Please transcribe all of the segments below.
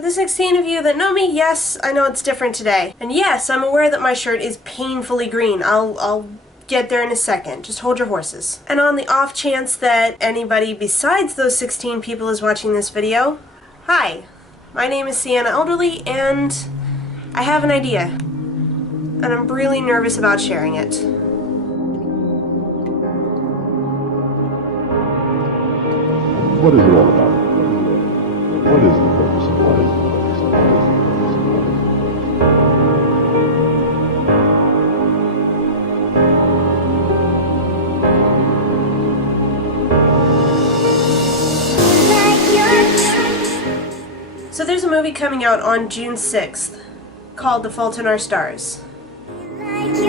For the 16 of you that know me, yes, I know it's different today. And yes, I'm aware that my shirt is painfully green. I'll get there in a second. Just hold your horses. And on the off chance that anybody besides those 16 people is watching this video, hi, my name is Sienna Elderly, and I have an idea. And I'm really nervous about sharing it. What is it all about? What is the purpose of life? So there's a movie coming out on June 6th called The Fault in Our Stars. What is the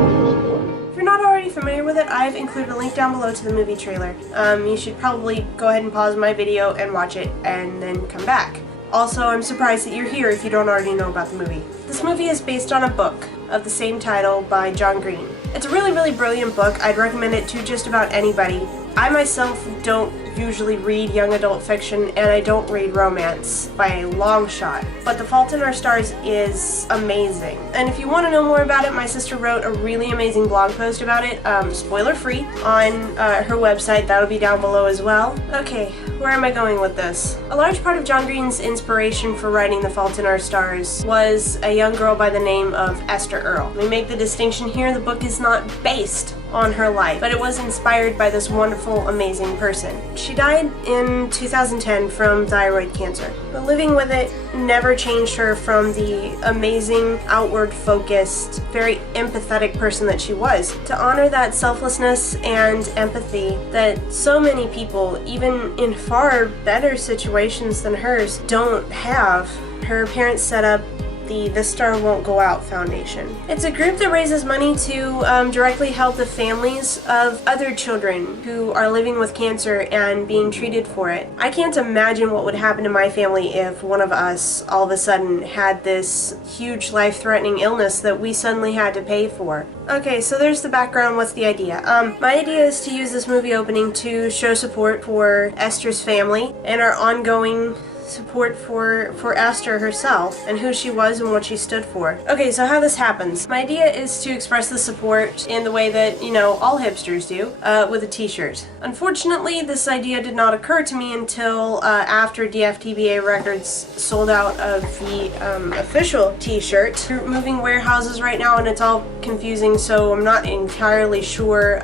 purpose of life? If you're not already familiar with it, I've included a link down below to the movie trailer. You should probably go ahead and pause my video and watch it and then come back. Also, I'm surprised that you're here if you don't already know about the movie. This movie is based on a book of the same title by John Green. It's a really brilliant book. I'd recommend it to just about anybody. I myself don't usually read young adult fiction, and I don't read romance by a long shot. But The Fault in Our Stars is amazing. And if you want to know more about it, my sister wrote a really amazing blog post about it, spoiler free, on her website. That'll be down below as well. Okay, where am I going with this? A large part of John Green's inspiration for writing The Fault in Our Stars was a young girl by the name of Esther Earl. We make the distinction here, the book is not based on her life, but it was inspired by this wonderful, amazing person. She died in 2010 from thyroid cancer, but living with it never changed her from the amazing, outward-focused, very empathetic person that she was. To honor that selflessness and empathy that so many people, even in far better situations than hers, don't have, her parents set up the This Star Won't Go Out Foundation. It's a group that raises money to directly help the families of other children who are living with cancer and being treated for it. I can't imagine what would happen to my family if one of us all of a sudden had this huge life-threatening illness that we suddenly had to pay for. Okay, so there's the background. What's the idea? My idea is to use this movie opening to show support for Esther's family and our ongoing support for Esther herself and who she was and what she stood for. Okay, so how this happens. My idea is to express the support in the way that, you know, all hipsters do, with a t-shirt. Unfortunately, this idea did not occur to me until after DFTBA Records sold out of the official t-shirt. They're moving warehouses right now and it's all confusing, so I'm not entirely sure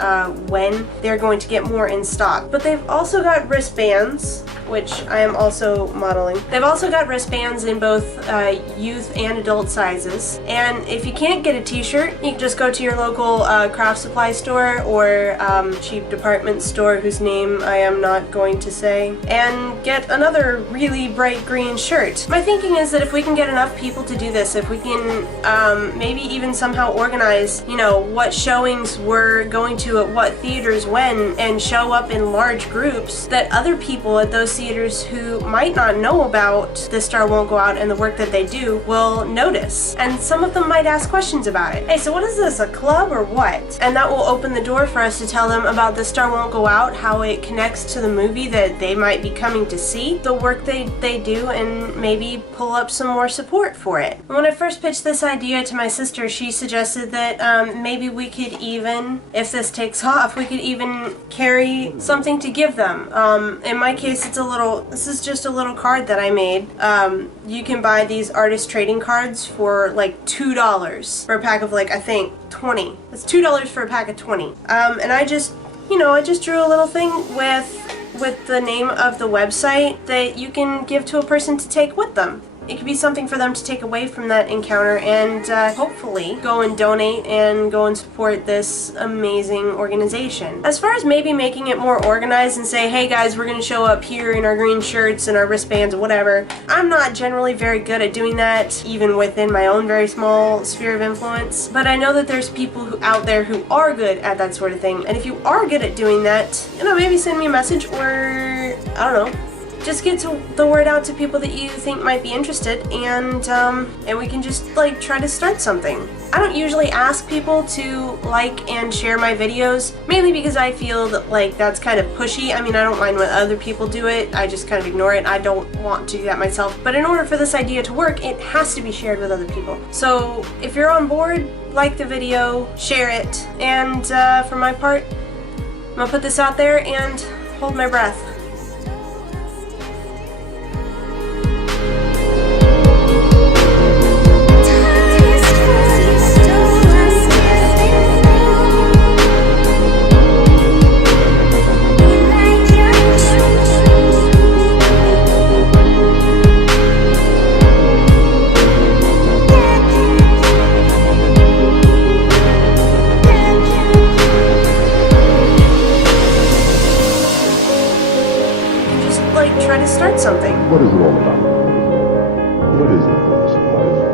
when they're going to get more in stock. But they've also got wristbands, which I am also modeling. They've also got wristbands in both youth and adult sizes. And if you can't get a t-shirt, you can just go to your local craft supply store or cheap department store whose name I am not going to say, and get another really bright green shirt. My thinking is that if we can get enough people to do this, if we can maybe even somehow organize, you know, what showings we're going to at what theaters when, and show up in large groups, that other people at those theaters who might not know about This Star Won't Go Out and the work that they do will notice. And some of them might ask questions about it. Hey, so what is this, a club or what? And that will open the door for us to tell them about This Star Won't Go Out, how it connects to the movie that they might be coming to see, the work they do, and maybe pull up some more support for it. When I first pitched this idea to my sister, she suggested that maybe we could even, if this takes off, we could even carry something to give them. In my case, this is just a little card that I made. You can buy these artist trading cards for like $2 for a pack of like, I think 20. It's $2 for a pack of 20. And I just drew a little thing with the name of the website that you can give to a person to take with them. It could be something for them to take away from that encounter and hopefully go and donate and go and support this amazing organization. As far as maybe making it more organized and say, hey guys, we're going to show up here in our green shirts and our wristbands or whatever, I'm not generally very good at doing that, even within my own very small sphere of influence. But I know that there's people out there who are good at that sort of thing. And if you are good at doing that, you know, maybe send me a message or, I don't know, just get the word out to people that you think might be interested, and we can just like try to start something. I don't usually ask people to like and share my videos, mainly because I feel that like that's kind of pushy. I mean, I don't mind when other people do it, I just kind of ignore it. I don't want to do that myself. But in order for this idea to work, it has to be shared with other people. So if you're on board, like the video, share it, and for my part, I'm gonna put this out there and hold my breath. Try to start something. What is it all about? What is the purpose of life?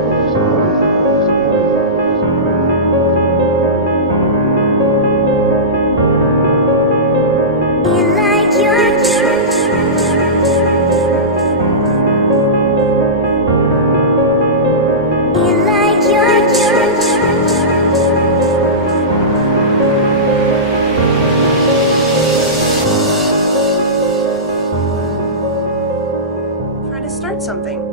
Start something.